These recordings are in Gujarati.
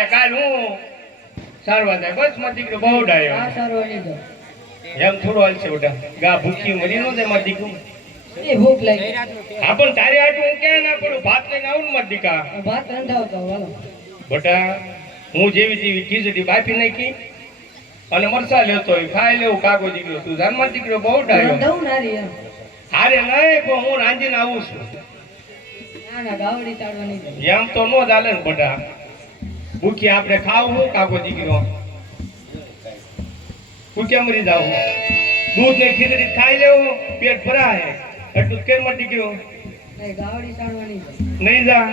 એટલે કાલ હું સારવા જાય બસ મારો દીકરો બહુ આ ડાયો લીધો એમ થોડો હાલશે બેટા ગા ભૂખી મરી નો જાય મારો દીકરો. એ ભૂખ લાગી. હા પણ તારે આજે હું ક્યાં ના પડું ભાત લઈને આવું ને મારા દીકા. ભાત રંધાવતો હાલો. બેટા હું જેવી જેવી ખીચડી બાફી નાખી અને મરસા લેતો હોય ખાઈ લેવું કાકો દીકરો તું. જાન મારો દીકરો બહુ ડાયો હારે નહીં પણ હું રાંધીને આવું છું. ના ના ગાવડી ચાડવાની એમ તો નો ચાલે ને બેટા ભૂખી આપણે ખાવું હું કાકો દીકરો ભૂખ્યા મરી જાવ દૂધ ને ખીચડી ખાઈ લેવું પેટ ભરાય. એટલું કેમ દીકરો નહીં જા.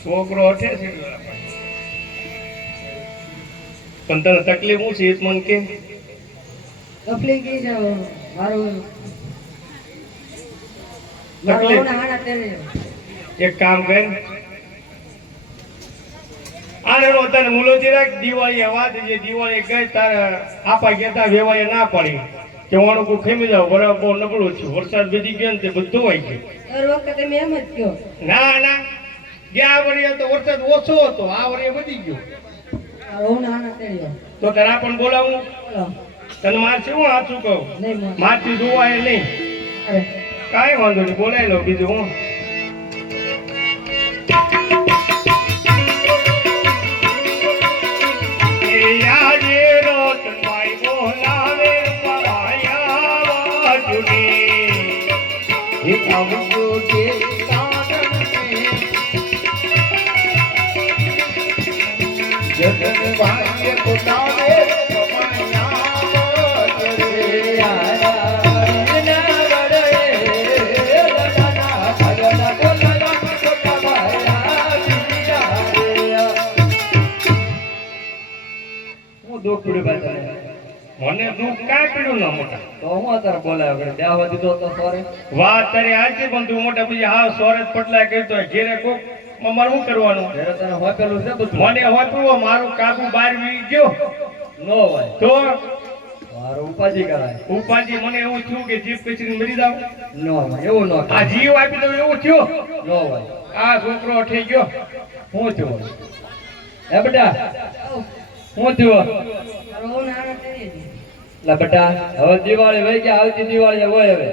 છોકરો અઠે છે. પણ તને તકલીફ શું છે એ જ કે? તકલીફ કી છે? મારું તકલીફ? એક કામ કર. આને નો તને મુલોજી રાખ દિવાળી વાત જે દિવાળી ગઈ તારે આપા કેતા વેવાય ના પડી. કે વાણું કોઈ ખેમી જાવ બરાબર બહુ નબળું છે વરસાદ વધી ગયો ને તે બધું હોય છે દર વખતે તમે એમ જ કહો. ના ના. ગયા વળી તો વરસાદ ઓછો હતો આ વર્ષે વધી ગયો. તો તારા પણ બોલાવું? તને માર છે હું સાચું કહું. મારથી જોવાય નહીં. કાંઈ વાંધો નહીં બોલાવી લો બીજું હું. એ આવજો મને દુઃખ કાંઈ પીડ્યું ના મોટા. તો હું અત્યારે બોલાયો કરે બેહવા દીધો તો સોરે વાત તારી આજે પણ તું મોટા પછી હા સોરે જ પટલા કરતો તો ઘેરે કોક મારે શું કરવાનું? ઘેરે તને હોપેલું છે બધું? મને હોતું મારું કાબુ બહાર વી ગયો. નો હોય. તો? મારું ઉપાધિ કરાય. ઉપાજી મને એવું થયું કે જીભ કચરી મરી જાવ નો હોય એવું નો આ જીવ આપી દઉં એવું થયું? નો હોય. આ છોકરો થઈ ગયો. હું થયું? હે બેટા? હું થયું? મારું હાડા તેડ્યો છે. લા બેટા હવે દિવાળી વહી ગયા આવતી દિવાળી હોય હવે.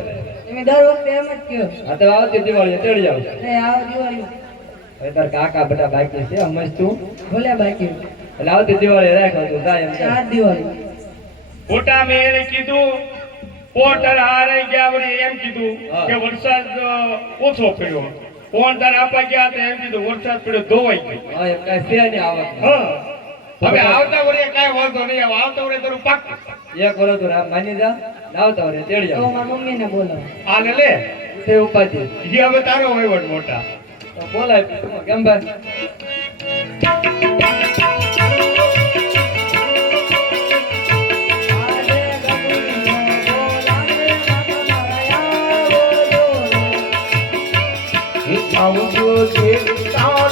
તમે દર વખતે એમ જ કહો. હા તો આવતી દિવાળી ચડી જાવ એટલે આવો દિવાળીમાં હવે તાર કાકા બેટા બાકી છે સમજ તું. ભલે બાકી. એટલે આવતી દિવાળી રાખો તું થાય એમ ચાર દિવાળી. ખોટા મેરે કીધું પોટર હારે ગયા વળી એમ કીધું કે વરસાદ ઓછો પડ્યો. કોણ તારે આપા ગયા તો એમ કીધું વરસાદ પડ્યો ધોવાઈ ગયો. હા એમ કઈ છે નહીં આવક હા. હવે આવતા વળી કાંઈ વાંધો નહીં આવે આવતા વળી તારું પાક એક વરસ તું રામ માની જા આવતા વરસે તેડી આવ. મારા મમ્મીને બોલાવો. આને લે. તે ઉપાધિ. એ હવે તારો વહીવટ મોટા. તો બોલાય કેમ ભાઈ? આવજો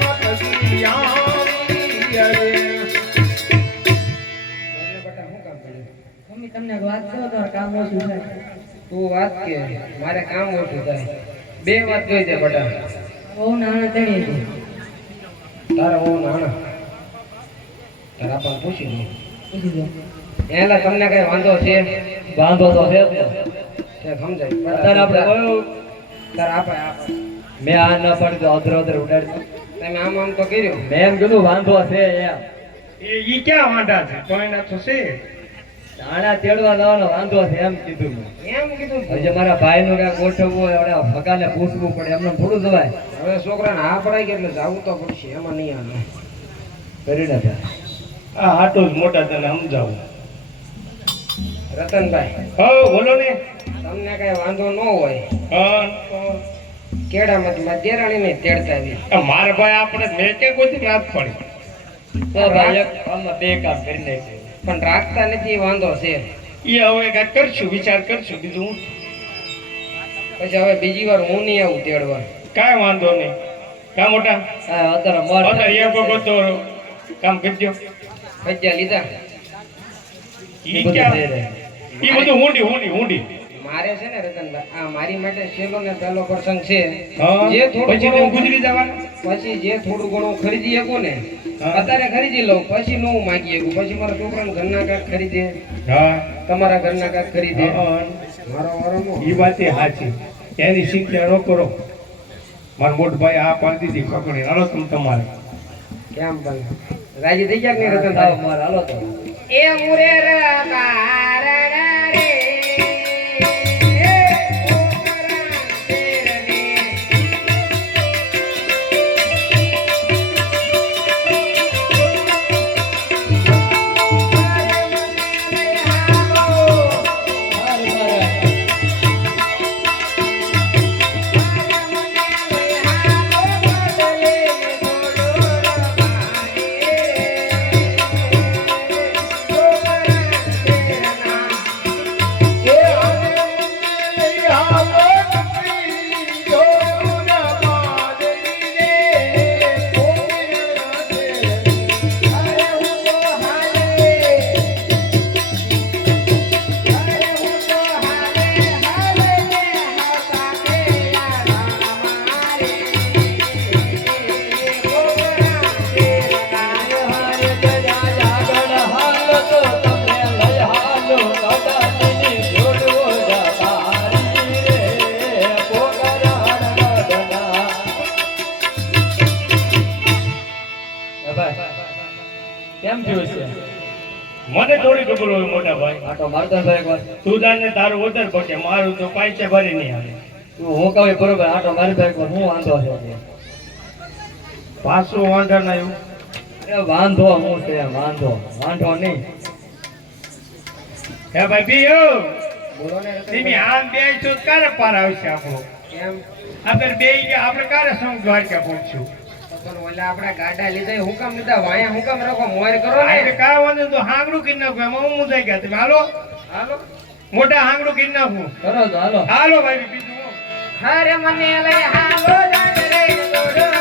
મકતિયા વાજરે મમ્મી તમને વાત કહો તો કામ ઓછું થાય. તું વાત કે મારે કામ ઓછું થાય. બે વાત જોઈ દે બટા. ઓ નાના તણી છે. તારા ઓ નાના. તારા પણ પૂછી લો પૂછી દો એલા તમને કઈ વાંધો છે? વાંધો તો છે તે સમજાય. તારા આપણે કયો તારા આપણે આપણે મેં આ ન પણ તો અધર અધર ઉડાડી તમે આમ આમ તો કર્યું. મેં એમ કીધું વાંધો છે એમ. એ ઈ ક્યાં વાંધા છે? કોઈ ના તો છે. આણા તેડવા જવાનો વાંધો છે એમ કીધું એમ કીધું હજી મારા ભાઈ નું કઈ ગોઠવવું હોય આપણે ભગાને પૂછવું પડે એમને થોડું જવાય. હવે છોકરાને આ પડાય કે એટલે જવું તો પડશે એમાં નહીં આવે. કરી નાખે. આ આટલું જ મોટા તને સમજાવું. રતનભાઈ હો બોલો ને. તમને કઈ વાંધો ન હોય. હા. મારી દેરાણીને તેડતા આવી મારા ભાઈ આપણે મેં કે કોઈ રાત પડી? તો ભાઈ એક બે કામ કરી નાખે. પણ રાખતા નથી એ વાંધો છે. એ હવે કાંઈક કરશું વિચાર કરશું બીજું પછી હવે બીજી વાર હું નહીં આવું તેડવા. કાંઈ વાંધો નહીં. કા મોટા? હા અત્યારે મર અત્યારે એક વખત તો કામ કરજો. ભજીયા લીધા. ઈ બધું હુંડી હુંડી હુંડી. મારે છે ને રતનભાઈ આ મારી માટે છેલ્લો ને પહેલો પ્રસંગ છે. જે થોડું ગુજરી જવાના? પછી જે થોડું ઘણું ખરીદી શકો ને અત્યારે ખરીદી લઉં પછી નું માગી શકું. પછી મારા છોકરાને ઘરના કાંક ખરીદે તમારા ઘરના કાંક ખરીદે. મારો વારો ઈ વાત એ સાચી. એની ન કરો. મારો મોટો ભાઈ આ પાડી દીધી પકડી. હાલો તમે તમારે. કેમ ભાઈ? રાજી થઈ ગયા કે નહીં રતન હાલો તો. એ મુરે રબારણ કેમ થયું છે? મને થોડી ખબર હોય મોટા ભાઈ. આ તો મારતા ભાઈ એકવાર. તું જાણ ને તારું વધારે પકે મારું તો પાંચે ભરી નહીં આવે. તું હું કહું એ આ તો મારી ભાઈ એકવાર હું વાંધો છે? પાછું વાંધો ના એવું અરે વાંધો હું છે વાંધો વાંધો નહીં. હે ભાઈ બીયો બોલો ને ધીમી આમ બે તો ક્યારે પાર આવશે આપણો. કેમ આપણે બે આપણે ક્યારે સમ દ્વારકા પહોંચશું પણ ઓલા ગાડા લીધા હું કામ લીધા વાયા હું કામ રાખો મોર કરો ને. કાંઈ વાંધો તો હાંગડું કરી નાખું એમાં હું મુંજાઈ ગયા તમે હાલો? હાલો. મોટા હાંગડું કરી નાખું. કરો તો હાલો. હાલો ભાઈ બીજું. હરે મને લઈ હાલો જાન રે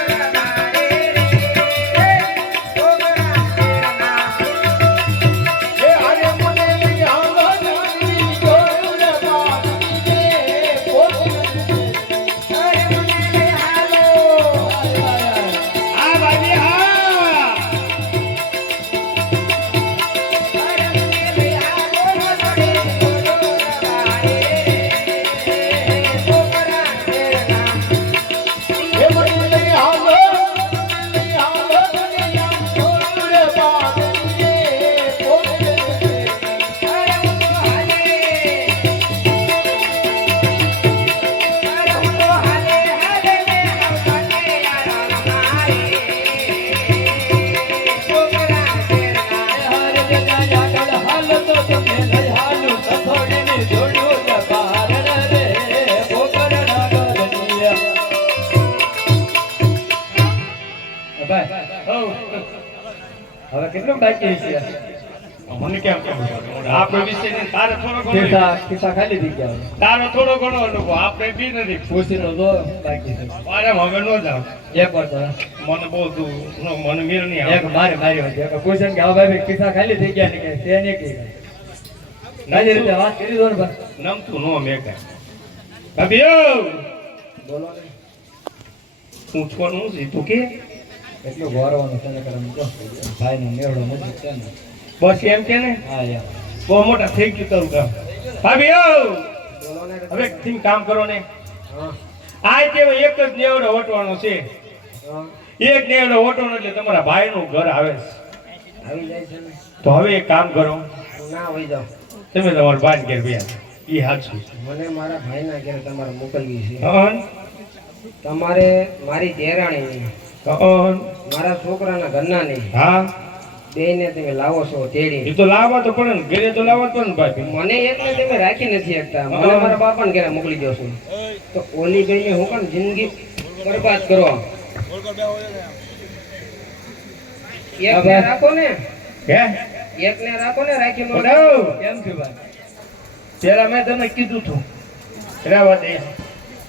કેટલું બાકી છે? મને કેમ આપણે વિશે તારે થોડો ઘણો ખિસ્સા ખાલી થઈ ગયા તારો થોડો ઘણો અનુભવ આપણે બી નથી. ખુશીનો જો બાકી છે. મારે હવે ન જાવ એક વાર તો મને બહુ તું મને મીર નહીં એક મારે મારી હતી એક પૂછે કે હા ભાઈ કિસ્સા ખાલી થઈ ગયા ને કે તે ને કે નાની રીતે વાત કરી દો ને ભાઈ. નમતું નો મેકાય ભાભી ઓ! બોલો ને પૂછવાનું છે. તું કે? એટલું ગૌરવનું છે ને કે આમ ભાઈ નો મેળો નથી છે ને. બસ એમ કે ને? હા યાર બહુ મોટા થઈ ગયું તારું કામ. ભાભી ઓ! હવે તમે કામ કરો ને. હા. આ કેવો એક જ નેવડો વટવાનો છે. એક નેવડો વટવાનો એટલે તમારા ભાઈનું ઘર આવે છે. આવી જાય છે ને. તો હવે એક કામ કરો. ના વહી જાવ તમે તમારા ભાઈ ઘેર ગયા એ સાચું મને મારા ભાઈના ઘરે તમારે મોકલવી છે. તમારે મારી દેરાણીની કહોન મારા છોકરાના ઘરના ને હા. બેયને તમે લાવો છો એ તો લાવવા તો પડે ને ઘરે તો લાવવા જ ને ભાઈ મને એકને તમે રાખી નથી શકતા. મને મારા બાપાને ઘરે મોકલી દો છું. તો ઓલી બેને હું પણ જિંદગી બરબાદ કરો? એકને રાખો ને. હે? એકને રાખો ને રાખી નો કેમ છે ભાઈ પેલા મેં તમને કીધું તું. રહેવા દે.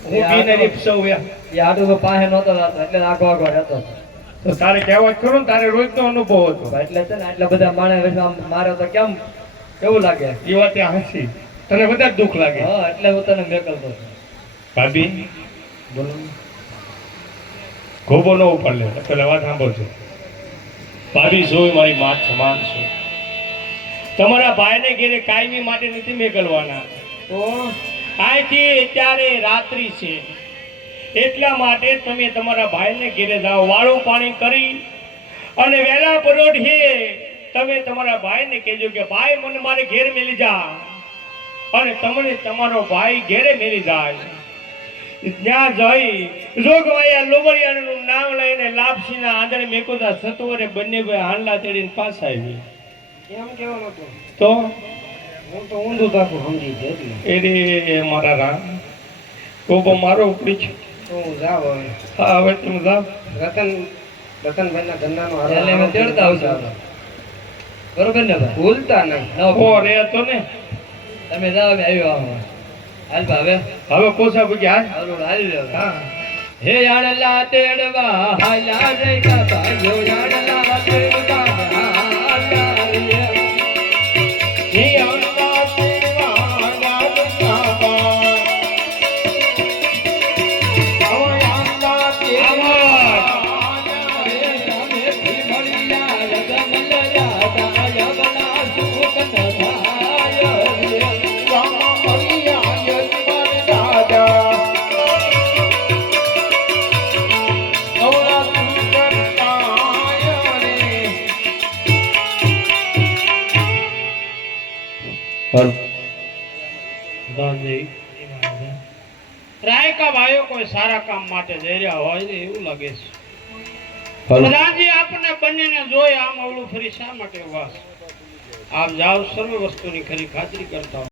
હું બીને રીપસવ યા એ આટલું તો પાસે નહોતો થતો એટલે આગો આગો રહેતો. તો તારે કહેવત ખરું ને તારે રોજનો અનુભવ હતો. એટલે છે ને એટલા બધા માણસ વચ્ચે મારે તો કેમ કેવું લાગે? એ વાતે હાસી તને બધા દુઃખ લાગે. હા એટલે હું તને મેકલતો છું. ભાભી બોલો. ગોબો ન ઉપર લે પેલા વાત સાંભળજો. ભાભી જોઈ મારી માત સમાન છું. તમારા ભાઈને ઘેરે કાયમી માટે નથી મેકલવાના. તો અહીંથી અત્યારે રાત્રિ છે. એટલા માટે તમે તમારા ભાઈને ઘેરે જાઓ વાળું પાણી કરી અને વહેલા પરોઢીએ તમે તમારા ભાઈને કહેજો કે ભાઈ મને મારે ઘેર મેલી જા. અને તમને તમારો ભાઈ ઘેરે મેલી જાય. ત્યાં જઈ જોગવાયા લોબડિયાનું નામ લઈને લાપસીના આંધણે મેકોદા સત્વરે બંને ભાઈ હાંડલા ચડીને પાસ આવી એમ કહેવાનું હતું. તો? હું તો ઊંધું તાકું સમજી એટલે. મારા રામ. ગોબો મારો તો હું જાવ હવે. હા હવે તમે જાઓ રતન રતનભાઈના ધંધાનો એટલે અમે તેડતા આવશું. બરોબર ને ભાઈ? ભૂલતા નહીં. ઓ. રે તો ને. તમે અમે આવ્યો આમાં. હાલ હવે. હવે કોસા પૂછી હાલ? હાલો, હાલી લ્યો. હા. હે યાડલા તેડવા હાલા રે કાકા યો યાડલા તેડવા રાયકા ભાઈઓ કોઈ સારા કામ માટે જઈ રહ્યા હોય ને એવું લાગે છે. પ્રધાનજી આપણને બંનેને જોઈ આમ અવળું ફરી શા માટે વાસ? આપ જાઓ સર્વ વસ્તુની ખરી ખાતરી કરતા